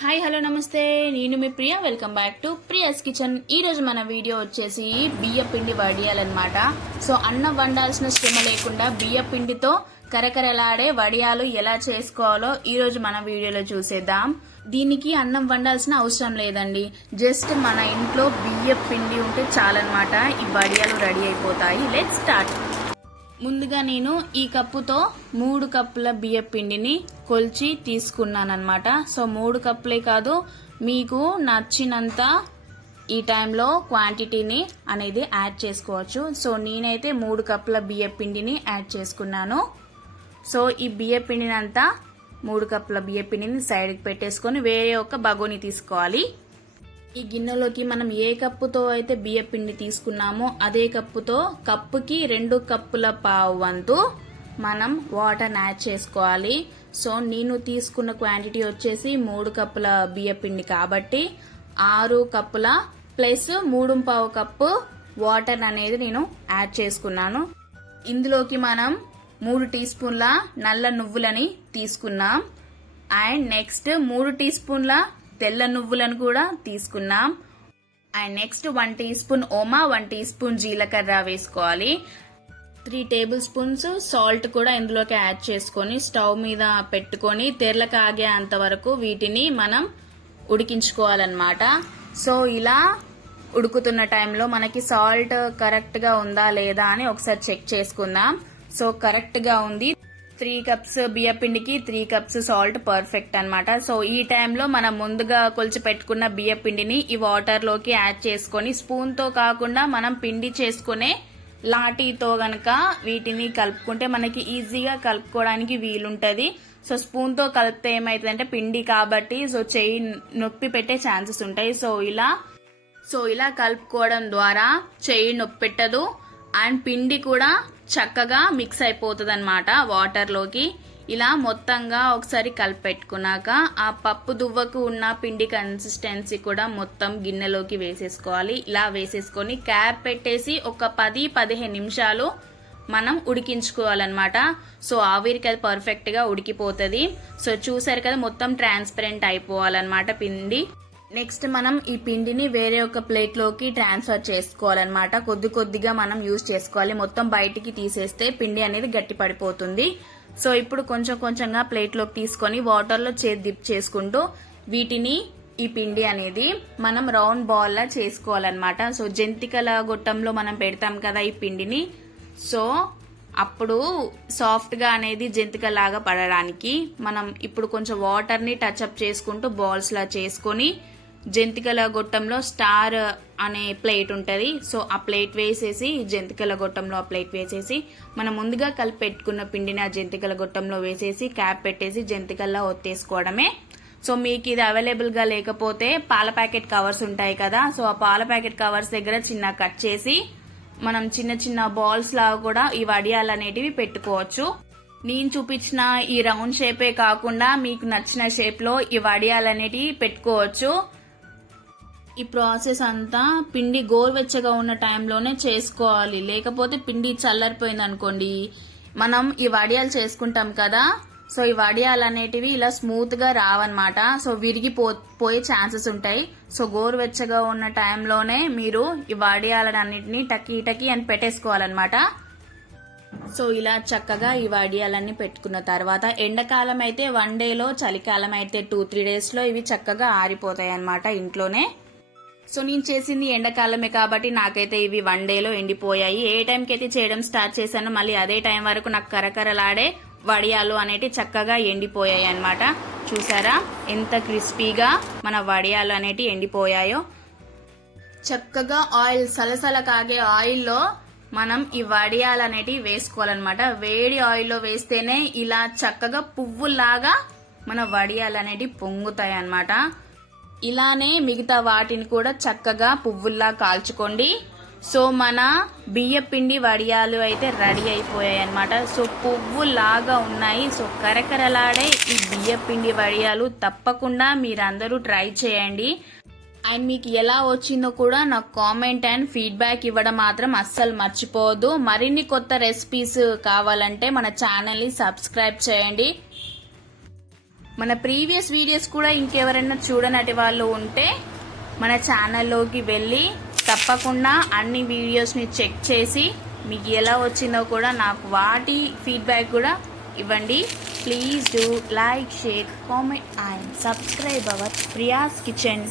Hi hello నమస్తే, నేను మీ Priya. Welcome back to Priya's kitchen. ఈ రోజు మన వీడియో వచ్చేసి బియ్య పిండి వడియాలన్నమాట. సో అన్నం వండాల్సిన శ్రమ లేకుండా బియ్య పిండితో కరకరలాడే వడియాలు ఎలా చేసుకోవాలో ఈ రోజు మన వీడియోలో చూసేద్దాం. దీనికి అన్నం వండాల్సిన అవసరం లేదండి, జస్ట్ మన ఇంట్లో బియ్య పిండి ఉంటే చాలన్నమాట. ఈ వడియాలు రెడీ అయిపోతాయి. Let's start. ముందుగా నేను ఈ కప్పుతో 3 కప్పుల బియ్య పిండిని కొలిచి తీసుకున్నానమాట. సో 3 కప్పులే కాదు, మీకు నచ్చినంత ఈ టైంలో క్వాంటిటీని అనేది యాడ్ చేసుకోవచ్చు. సో నేనైతే 3 కప్పుల బియ్య పిండిని యాడ్ చేసుకున్నాను. సో ఈ బియ్య పిండిని అంతా 3 కప్పుల బియ్య పిండిని సైడ్కి పెట్టేసుకొని వేరే ఒక బగోని తీసుకోవాలి. ఈ గిన్నెలోకి మనం ఏ కప్పుతో అయితే బియ్య పిండి తీసుకున్నామో అదే కప్పుతో కప్పుకి 2 కప్పుల పావు వంతు మనం వాటర్ యాడ్ చేసుకోవాలి. సో నేను తీసుకున్న క్వాంటిటీ వచ్చేసి 3 కప్పుల బియ్య పిండి కాబట్టి 6 కప్పుల ప్లస్ 3 కప్పు వాటర్ అనేది నేను యాడ్ చేసుకున్నాను. ఇందులోకి మనం 3 టీ స్పూన్ల నల్ల నువ్వులని తీసుకున్నాం. అండ్ నెక్స్ట్ 3 టీ స్పూన్ల తెల్ల నువ్వులను కూడా తీసుకున్నాం. అండ్ నెక్స్ట్ 1 టీ స్పూన్ ఓమా, 1 టీ స్పూన్ జీలకర్ర వేసుకోవాలి. 3 టేబుల్ స్పూన్స్ సాల్ట్ కూడా ఇందులోకి యాడ్ చేసుకొని స్టవ్ మీద పెట్టుకొని తెరల కాగేంత వరకు వీటిని మనం ఉడికించుకోవాలన్నమాట. సో ఇలా ఉడుకుతున్న టైంలో మనకి సాల్ట్ కరెక్ట్ గా ఉందా లేదా అని ఒకసారి చెక్ చేసుకుందాం. సో కరెక్ట్ గా ఉంది. 3 కప్స్ బియ్య పిండికి 3 కప్స్ సాల్ట్ పర్ఫెక్ట్ అన్నమాట. సో ఈ టైంలో మనం ముందుగా కొలిచి పెట్టుకున్న బియ్య పిండిని ఈ వాటర్ లోకి యాడ్ చేసుకొని స్పూన్ తో కాకుండా మనం పిండి చేసుకునే లాఠీతో గనక వీటిని కలుపుకుంటే మనకి ఈజీగా కలుపుకోవడానికి వీలుంటది. సో స్పూన్ తో కలిపితే ఏమైతుందంటే పిండి కాబట్టి సో చెయ్యి నొప్పి పెట్టే ఛాన్సెస్ ఉంటాయి. సో ఇలా కలుపుకోవడం ద్వారా చెయ్యి నొప్పి పెట్టదు అండ్ పిండి కూడా చక్కగా మిక్స్ అయిపోతుంది అనమాట వాటర్ లోకి. ఇలా మొత్తంగా ఒకసారి కలిపెట్టుకున్నాక ఆ పప్పు దువ్వకు ఉన్న పిండి కన్సిస్టెన్సీ కూడా మొత్తం గిన్నెలోకి వేసేసుకోవాలి. ఇలా వేసేసుకొని క్యాప్ పెట్టేసి ఒక 10-15 నిమిషాలు మనం ఉడికించుకోవాలన్నమాట. సో ఆవిరికి అది పర్ఫెక్ట్ గా ఉడికిపోతుంది. సో చూసారు కదా, మొత్తం ట్రాన్స్పరెంట్ అయిపోవాలన్నమాట పిండి. నెక్స్ట్ మనం ఈ పిండిని వేరే ఒక ప్లేట్ లోకి ట్రాన్స్ఫర్ చేసుకోవాలన్నమాట. కొద్ది కొద్దిగా మనం యూజ్ చేసుకోవాలి, మొత్తం బయటికి తీసేస్తే పిండి అనేది గట్టి పడిపోతుంది. సో ఇప్పుడు కొంచెం కొంచెంగా ప్లేట్ లోకి తీసుకొని వాటర్ లో చేతి డిప్ చేసుకుంటూ వీటిని ఈ పిండి అనేది మనం రౌండ్ బాల్ లా చేసుకోవాలన్నమాట. సో జంతికల గొట్టంలో మనం పెడతాం కదా ఈ పిండిని, సో అప్పుడు సాఫ్ట్ గా అనేది జంతిక లాగా పడడానికి మనం ఇప్పుడు కొంచెం వాటర్ ని టచ్అప్ చేసుకుంటూ బాల్స్ లా చేసుకొని జంతికల గొట్టంలో స్టార్ అనే ప్లేట్ ఉంటది. సో ఆ ప్లేట్ వేసేసి జంతికల గొట్టంలో ఆ ప్లేట్ వేసేసి మనం ముందుగా కలిపి పెట్టుకున్న పిండిని ఆ జంతికల గొట్టంలో వేసేసి క్యాప్ పెట్టేసి జంతికల్లా ఒత్తేసుకోవడమే. సో మీకు ఇది అవైలబుల్ గా లేకపోతే పాల ప్యాకెట్ కవర్స్ ఉంటాయి కదా, సో ఆ పాల ప్యాకెట్ కవర్స్ దగ్గర చిన్న కట్ చేసి మనం చిన్న చిన్న బాల్స్ లాగా కూడా ఈ వడియాలు అనేటివి పెట్టుకోవచ్చు. నేను చూపించిన ఈ రౌండ్ షేపే కాకుండా మీకు నచ్చిన షేప్ లో ఈ వడియాలు అనేటివి పెట్టుకోవచ్చు. ఈ ప్రాసెస్ అంతా పిండి గోరువెచ్చగా ఉన్న టైంలోనే చేసుకోవాలి, లేకపోతే పిండి చల్లారిపోయింది అనుకోండి మనం ఈ వడియాలు చేసుకుంటాం కదా, సో ఈ వడియాలు అనేటివి ఇలా స్మూత్ గా రావన్నమాట. సో విరిగిపోయే ఛాన్సెస్ ఉంటాయి. సో గోరువెచ్చగా ఉన్న టైంలోనే మీరు ఈ వడియాలన్నిటిని టకి అని పెట్టేసుకోవాలన్నమాట. సో ఇలా చక్కగా ఈ వడియాలన్నీ పెట్టుకున్న తర్వాత ఎండాకాలం అయితే 1 డేలో, చలికాలం అయితే 2-3 డేస్ లో ఇవి చక్కగా ఆరిపోతాయి అన్నమాట ఇంట్లోనే. సో నేను చేసింది ఎండాకాలమే కాబట్టి నాకైతే ఇవి 1 డేలో ఎండిపోయాయి. ఏ టైంకి అయితే చేయడం స్టార్ట్ చేశానో మళ్ళీ అదే టైం వరకు నాకు కరకరలాడే వడియాలు అనేటివి చక్కగా ఎండిపోయాయి అన్నమాట. చూసారా ఎంత క్రిస్పీగా మన వడియాలు అనేటివి ఎండిపోయాయో. చక్కగా ఆయిల్ సలసల కాగే ఆయిల్లో మనం ఈ వడియాలు అనేటివి వేసుకోవాలన్నమాట. వేడి ఆయిల్లో వేస్తేనే ఇలా చక్కగా పువ్వులాగా మన వడియాలు అనేటివి పొంగుతాయి అన్నమాట. ఇలానే మిగతా వాటిని కూడా చక్కగా పువ్వుల్లా కాల్చుకోండి. సో మన బియ్య పిండి వడియాలు అయితే రెడీ అయిపోయాయి అన్నమాట. సో పువ్వులాగా ఉన్నాయి. సో కరకరలాడే ఈ బియ్య పిండి వడియాలు తప్పకుండా మీరందరూ ట్రై చేయండి. అండ్ మీకు ఎలా వచ్చిందో కూడా నాకు కామెంట్ అండ్ ఫీడ్బ్యాక్ ఇవ్వడం మాత్రం అస్సలు మర్చిపోవద్దు. మరిన్ని కొత్త రెసిపీస్ కావాలంటే మన ఛానల్ ని సబ్స్క్రైబ్ చేయండి. మన ప్రీవియస్ వీడియోస్ కూడా ఇంకెవరైనా చూడనటి వాళ్ళు ఉంటే మన ఛానల్లోకి వెళ్ళి తప్పకుండా అన్ని వీడియోస్ని చెక్ చేసి మీకు ఎలా వచ్చిందో కూడా నాకు వాటి ఫీడ్బ్యాక్ కూడా ఇవ్వండి. Please do like, share, comment and subscribe our Priya's kitchen.